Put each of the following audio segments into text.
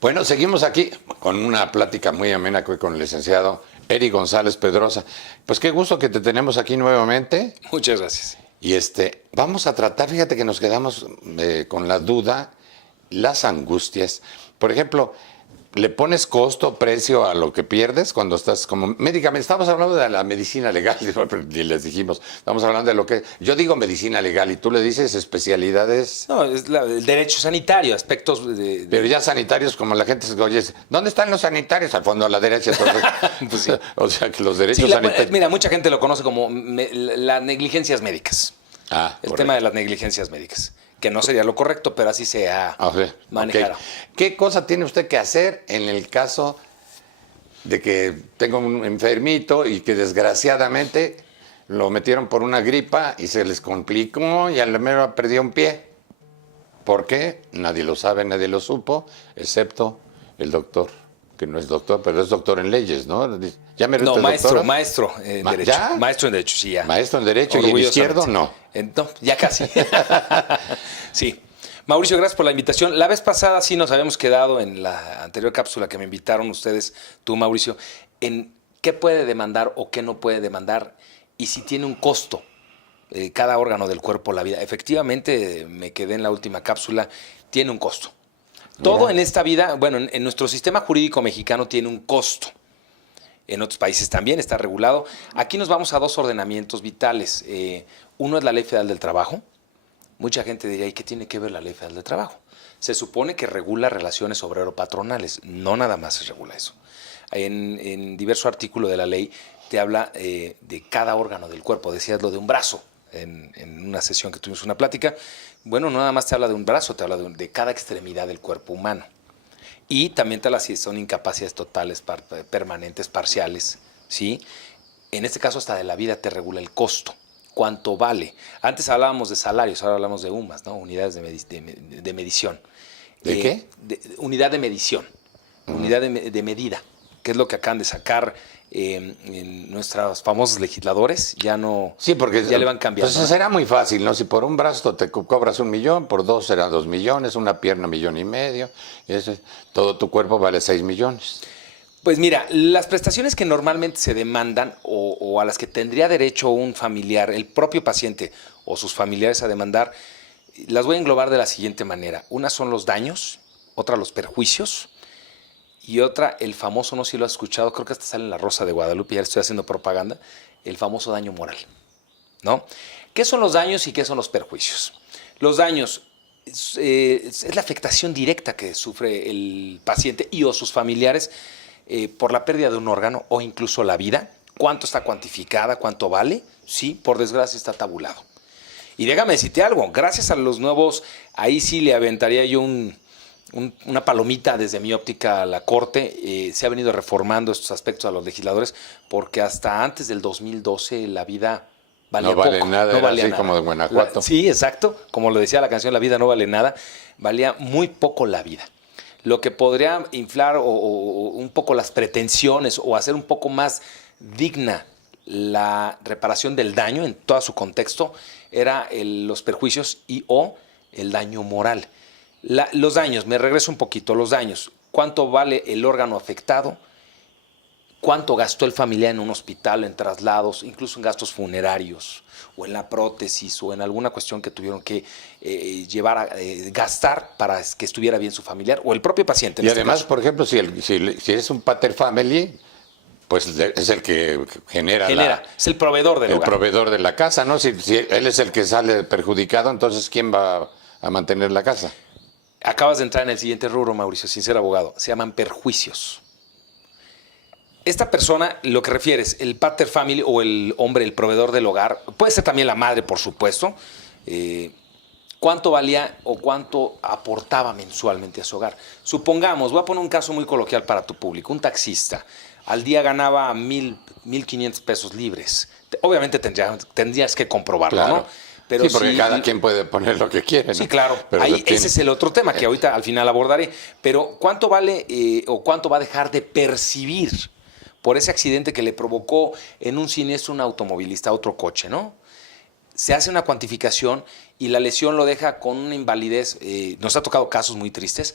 Bueno, seguimos aquí con una plática muy amena con el licenciado Eri González Pedrosa. Pues qué gusto que te tenemos aquí nuevamente. Muchas gracias. Y vamos a tratar, fíjate que nos quedamos con la duda, las angustias. Por ejemplo, ¿le pones costo, precio a lo que pierdes cuando estás como médicamente? Estamos hablando de la medicina legal, y les dijimos, estamos hablando de lo que... Yo digo medicina legal y tú le dices especialidades... No, es el derecho sanitario, aspectos de... Pero ya sanitarios, como la gente se oye, ¿dónde están los sanitarios? Al fondo a la derecha. Entonces, Pues sí. O sea, que los derechos Sí, sanitarios... mira, mucha gente lo conoce como las negligencias médicas. El correcto. tema de las negligencias médicas. Que no sería lo correcto, pero así se ha manejado. Ok. ¿Qué cosa tiene usted que hacer en el caso de que tenga un enfermito y que desgraciadamente lo metieron por una gripa y se les complicó y a lo mejor perdió un pie? ¿Por qué? Nadie lo sabe, nadie lo supo, excepto el doctor, que no es doctor, pero es doctor en leyes, ¿no? ¿Ya me No, doctora? maestro en Derecho. ¿Ya? Maestro en Derecho, sí, ya. Maestro en Derecho y en Izquierdo, no. No, ya casi. Sí. Mauricio, gracias por la invitación. La vez pasada sí nos habíamos quedado en la anterior cápsula que me invitaron ustedes, tú, Mauricio, en qué puede demandar o qué no puede demandar y si tiene un costo cada órgano del cuerpo, la vida. Efectivamente, me quedé en la última cápsula, tiene un costo. Todo en esta vida, bueno, en nuestro sistema jurídico mexicano tiene un costo. En otros países también está regulado. Aquí nos vamos a dos ordenamientos vitales. Uno es la Ley Federal del Trabajo. Mucha gente diría, ¿y qué tiene que ver la Ley Federal del Trabajo? Se supone que regula relaciones obrero-patronales. No nada más se regula eso. En diverso artículo de la ley te habla de cada órgano del cuerpo. Decías lo de un brazo en una sesión que tuvimos una plática. Bueno, no nada más te habla de un brazo, te habla de cada extremidad del cuerpo humano. Y también te habla si son incapacidades totales, permanentes, parciales, ¿sí? En este caso, hasta de la vida te regula el costo. ¿Cuánto vale? Antes hablábamos de salarios, ahora hablamos de UMAS, ¿no? Unidades de medición. ¿De qué? Unidad de medición, unidad de medida, que es lo que acaban de sacar en nuestros famosos legisladores. Ya no. Sí, porque ya le van cambiando. Pues será muy fácil, ¿no? Si por un brazo te cobras 1 millón, por 2 serán 2 millones, una pierna 1,5 millones, y todo tu cuerpo vale 6 millones. Pues mira, las prestaciones que normalmente se demandan o a las que tendría derecho un familiar, el propio paciente o sus familiares a demandar, las voy a englobar de la siguiente manera. Una son los daños, otra los perjuicios y otra el famoso, no sé si lo has escuchado, creo que hasta sale en La Rosa de Guadalupe, ya le estoy haciendo propaganda, el famoso daño moral, ¿no? ¿Qué son los daños y qué son los perjuicios? Los daños es la afectación directa que sufre el paciente y o sus familiares por la pérdida de un órgano o incluso la vida. ¿Cuánto está cuantificada? ¿Cuánto vale? Sí, por desgracia está tabulado. Y déjame decirte algo, gracias a los nuevos, ahí sí le aventaría yo una palomita desde mi óptica a la Corte. Se ha venido reformando estos aspectos a los legisladores porque hasta antes del 2012 la vida valía poco. No vale poco, nada, no valía así nada. Como de Guanajuato. Sí, exacto, como lo decía la canción, la vida no vale nada, valía muy poco la vida. Lo que podría inflar o un poco las pretensiones o hacer un poco más digna la reparación del daño en todo su contexto era los perjuicios y o el daño moral. Los daños, me regreso un poquito, los daños. ¿Cuánto vale el órgano afectado? ¿Cuánto gastó el familiar en un hospital, en traslados, incluso en gastos funerarios, o en la prótesis, o en alguna cuestión que tuvieron que gastar para que estuviera bien su familiar, o el propio paciente? Y además, por ejemplo, si es un pater family, pues es el que genera es el proveedor del hogar. El proveedor de la casa, ¿no? Si él es el que sale perjudicado, entonces ¿quién va a mantener la casa? Acabas de entrar en el siguiente rubro, Mauricio, sin ser abogado. Se llaman perjuicios. Esta persona, lo que refieres, el pater family o el hombre, el proveedor del hogar, puede ser también la madre, por supuesto, cuánto valía o cuánto aportaba mensualmente a su hogar. Supongamos, voy a poner un caso muy coloquial para tu público, un taxista, al día ganaba 1,500 pesos libres. Obviamente tendrías que comprobarlo, claro, ¿no? Pero sí, porque cada quien puede poner lo que quiere, ¿no? Sí, claro. Pero ese es el otro tema que ahorita al final abordaré. Pero ¿cuánto vale o cuánto va a dejar de percibir por ese accidente que le provocó en un siniestro un automovilista a otro coche, ¿no? Se hace una cuantificación y la lesión lo deja con una invalidez. Nos ha tocado casos muy tristes.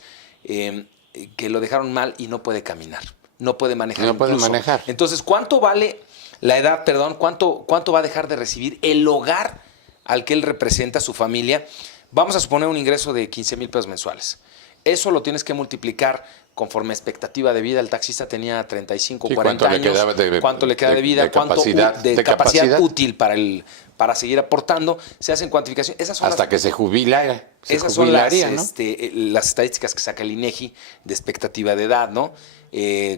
que lo dejaron mal y no puede caminar, no puede manejar. No puede incluso. manejar. Entonces, ¿cuánto vale la edad, perdón? ¿Cuánto va a dejar de recibir el hogar al que él representa, su familia? Vamos a suponer un ingreso de 15,000 pesos mensuales. Eso lo tienes que multiplicar conforme expectativa de vida. El taxista tenía 35, Sí, 40 años. ¿Cuánto le queda de vida? ¿Cuánto de capacidad útil para seguir aportando? Se hacen cuantificaciones. Esas son hasta que se jubila. Esas son las ¿no? las estadísticas que saca el INEGI de expectativa de edad, ¿no?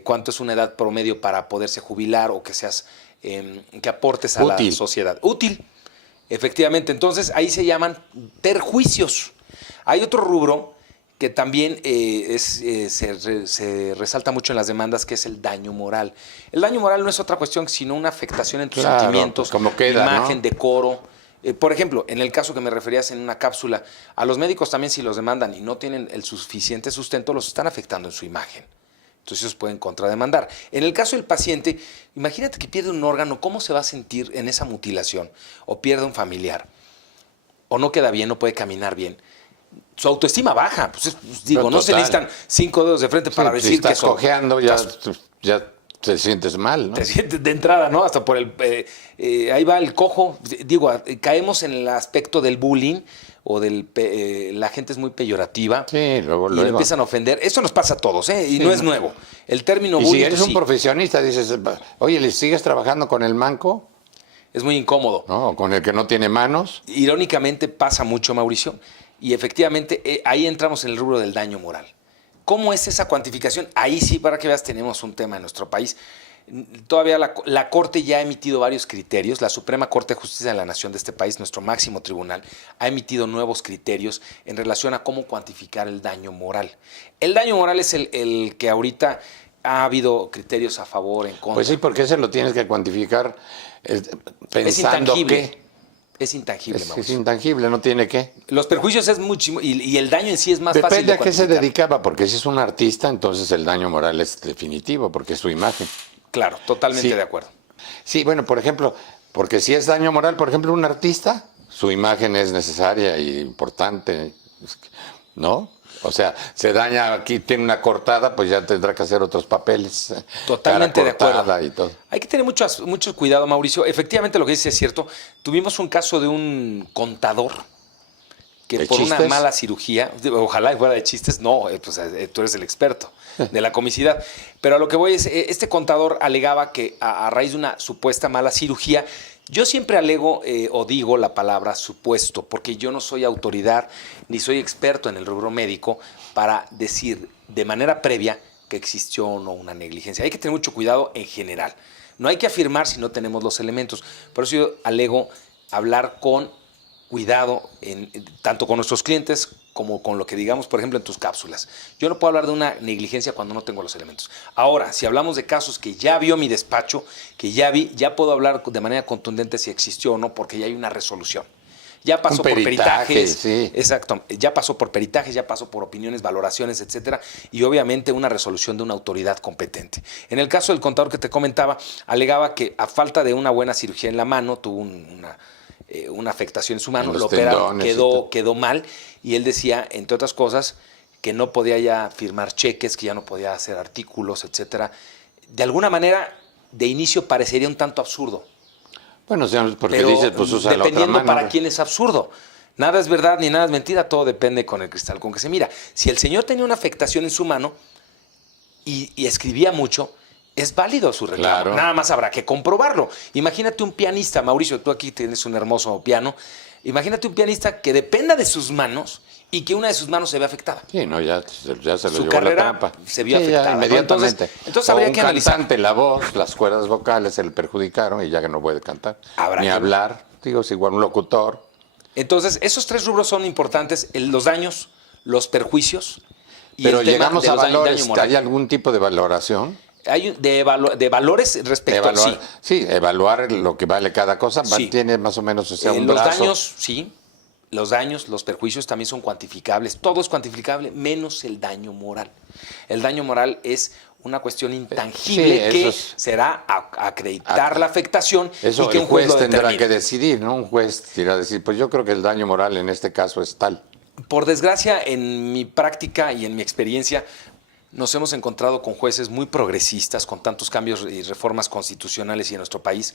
¿Cuánto es una edad promedio para poderse jubilar o que seas que aportes a Útil. la sociedad? Útil, efectivamente. Entonces, ahí se llaman perjuicios. Hay otro rubro que también se resalta mucho en las demandas, que es el daño moral. El daño moral no es otra cuestión sino una afectación en tus sentimientos, como queda, imagen, ¿no? decoro. Por ejemplo, en el caso que me referías en una cápsula, a los médicos también, si los demandan y no tienen el suficiente sustento, los están afectando en su imagen. Entonces ellos pueden contrademandar. En el caso del paciente, imagínate que pierde un órgano, ¿cómo se va a sentir en esa mutilación? O pierde un familiar, o no queda bien, no puede caminar bien. Su autoestima baja. Pues digo, no se necesitan 5 dedos de frente para decir si estás que son. cojeando, ya te sientes mal, ¿no? Te sientes de entrada, ¿no? Hasta por el... ahí va el cojo. Digo, caemos en el aspecto del bullying o del... la gente es muy peyorativa. Sí, luego. Y le empiezan a ofender. Eso nos pasa a todos, ¿eh? Y Sí, no es nuevo. El término y bullying... si eres pues, un profesionista, dices, oye, ¿le sigues trabajando con el manco? es muy incómodo. ¿No? O con el que no tiene manos. Irónicamente pasa mucho, Mauricio. Y efectivamente ahí entramos en el rubro del daño moral. ¿Cómo es esa cuantificación? Ahí sí, para que veas, tenemos un tema en nuestro país. Todavía la Corte ya ha emitido varios criterios. La Suprema Corte de Justicia de la Nación de este país, nuestro máximo tribunal, ha emitido nuevos criterios en relación a cómo cuantificar el daño moral. El daño moral es el que ahorita ha habido criterios a favor, en contra. Pues sí, porque ese lo tienes que cuantificar pensando que... Es intangible, Es Mauricio. intangible, no tiene qué. Los perjuicios es muchísimo, y el daño en sí es más fácil Depende de a qué se cuantificar. dedicaba, porque si es un artista, entonces el daño moral es definitivo, porque es su imagen. Claro, totalmente Sí. de acuerdo. Sí, bueno, por ejemplo, porque si es daño moral, por ejemplo, un artista, su imagen es necesaria y importante, ¿no? O sea, se daña aquí, tiene una cortada, pues ya tendrá que hacer otros papeles. Totalmente cara de acuerdo. cortada y todo. Hay que tener mucho cuidado, Mauricio. Efectivamente, lo que dice es cierto. Tuvimos un caso de un contador que ¿De por una chistes? mala cirugía, ojalá fuera de chistes, no, pues tú eres el experto de la comicidad. Pero a lo que voy es, este contador alegaba que a raíz de una supuesta mala cirugía, yo siempre alego o digo la palabra supuesto, porque yo no soy autoridad ni soy experto en el rubro médico para decir de manera previa que existió o no una negligencia. Hay que tener mucho cuidado en general. No hay que afirmar si no tenemos los elementos. Por eso yo alego hablar con cuidado, tanto con nuestros clientes como con lo que digamos, por ejemplo, en tus cápsulas. Yo no puedo hablar de una negligencia cuando no tengo los elementos. Ahora, si hablamos de casos que ya vio mi despacho, que ya vi, ya puedo hablar de manera contundente si existió o no, porque ya hay una resolución. Ya pasó por peritajes, sí. exacto, ya pasó por peritajes, ya pasó por opiniones, valoraciones, etcétera, y obviamente una resolución de una autoridad competente. En el caso del contador que te comentaba, alegaba que a falta de una buena cirugía en la mano, tuvo una afectación en su mano, En los lo operaron, tendones quedó mal, y él decía, entre otras cosas, que no podía ya firmar cheques, que ya no podía hacer artículos, etcétera. De alguna manera, de inicio parecería un tanto absurdo. Bueno, o sea, porque Pero dices, pues usa la otra dependiendo mano. para quién es absurdo. Nada es verdad ni nada es mentira, todo depende con el cristal con que se mira. Si el señor tenía una afectación en su mano y escribía mucho, es válido su reclamo. Claro. Nada más habrá que comprobarlo. Imagínate un pianista, Mauricio, tú aquí tienes un hermoso piano. Imagínate un pianista que dependa de sus manos y que una de sus manos se ve afectada. Sí, no, ya se lo Su llevó carrera la trampa. se vio Sí, ya, afectada, ¿no? inmediatamente. Entonces O habría un que analizar. cantante, la voz, las cuerdas vocales se le perjudicaron y ya que no puede cantar. Habrá Ni que- hablar. Digo, es igual un locutor. Entonces, esos tres rubros son importantes: los daños, los perjuicios y Pero el tema llegamos de a los valores. daño moral. ¿Hay algún tipo de valoración? Hay de valores respecto a sí. Sí, evaluar lo que vale cada cosa. Sí. Tiene más o menos, o sea, un Los brazo. daños, sí. Los daños, los perjuicios también son cuantificables. Todo es cuantificable, menos el daño moral. El daño moral es una cuestión intangible Sí, que eso es- será acreditar la afectación Eso y que el un juez juez lo tendrá determine. que decidir, ¿no? Un juez irá a decir, pues yo creo que el daño moral en este caso es tal. Por desgracia, en mi práctica y en mi experiencia, nos hemos encontrado con jueces muy progresistas, con tantos cambios y reformas constitucionales y en nuestro país,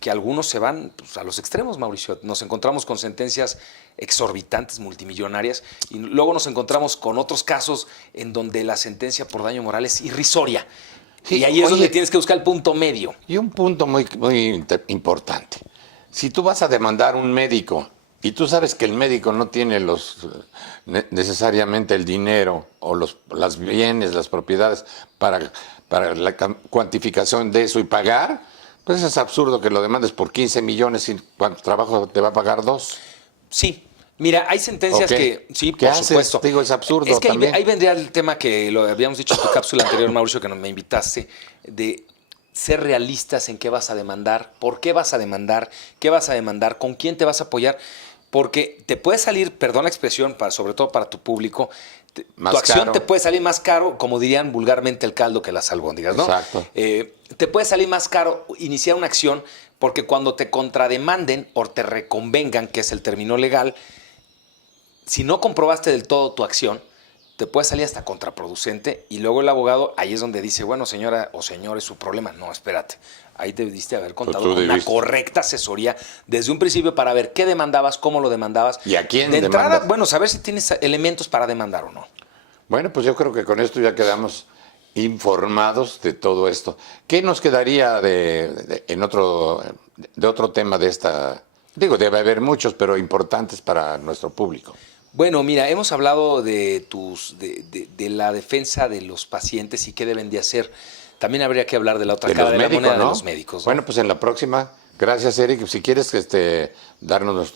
que algunos se van pues, a los extremos, Mauricio. Nos encontramos con sentencias exorbitantes, multimillonarias, y luego nos encontramos con otros casos en donde la sentencia por daño moral es irrisoria. Sí, y ahí es oye, donde tienes que buscar el punto medio. Y un punto muy, muy importante. Si tú vas a demandar a un médico y tú sabes que el médico no tiene necesariamente el dinero o las bienes, las propiedades para la cuantificación de eso y pagar, pues es absurdo que lo demandes por 15 millones y cuánto trabajo te va a pagar 2. Sí. Mira, hay sentencias que... Sí, ¿Qué por haces? supuesto. Digo, es absurdo Es que también. ahí vendría el tema que lo habíamos dicho en tu cápsula anterior, Mauricio, que me invitaste, de ser realistas en qué vas a demandar, por qué vas a demandar, qué vas a demandar, con quién te vas a apoyar, porque te puede salir, perdón la expresión, sobre todo para tu público, Más tu acción caro. te puede salir más caro, como dirían vulgarmente, el caldo que las albóndigas, ¿no? Exacto. Te puede salir más caro iniciar una acción porque cuando te contrademanden o te reconvengan, que es el término legal, si no comprobaste del todo tu acción, te puede salir hasta contraproducente y luego el abogado ahí es donde dice, bueno, señora o señor, es su problema. No, espérate. Ahí debiste haber contado tú con una debiste. correcta asesoría desde un principio para ver qué demandabas, cómo lo demandabas. ¿Y a quién de entrada, demandas? bueno, saber si tienes elementos para demandar o no. Bueno, pues yo creo que con esto ya quedamos informados de todo esto. ¿Qué nos quedaría de otro tema de esta? Digo, debe haber muchos, pero importantes para nuestro público. Bueno, mira, hemos hablado de la defensa de los pacientes y qué deben de hacer. También habría que hablar de la otra De cara los de la médicos, moneda ¿no? de los médicos, ¿no? Bueno, pues en la próxima. Gracias, Eric. Si quieres darnos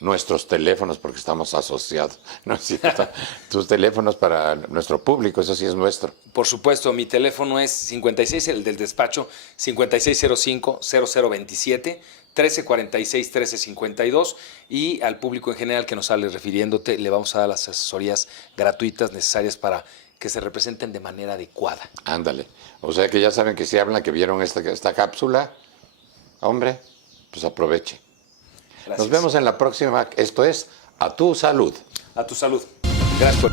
nuestros teléfonos, porque estamos asociados, ¿no es cierto? Tus teléfonos para nuestro público, eso sí es nuestro. Por supuesto, mi teléfono es 56, el del despacho, 5605-0027, 1346-1352, y al público en general que nos sale refiriéndote, le vamos a dar las asesorías gratuitas necesarias para que se representen de manera adecuada. Ándale. O sea que ya saben que si hablan, que vieron esta cápsula, hombre, pues aproveche. Gracias. Nos vemos en la próxima. Esto es A Tu Salud. A tu salud. Gracias por...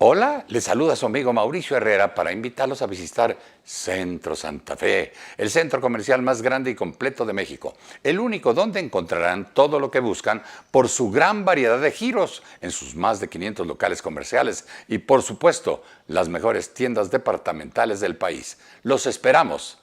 Hola, les saluda su amigo Mauricio Herrera para invitarlos a visitar Centro Santa Fe, el centro comercial más grande y completo de México. El único donde encontrarán todo lo que buscan por su gran variedad de giros en sus más de 500 locales comerciales y, por supuesto, las mejores tiendas departamentales del país. ¡Los esperamos!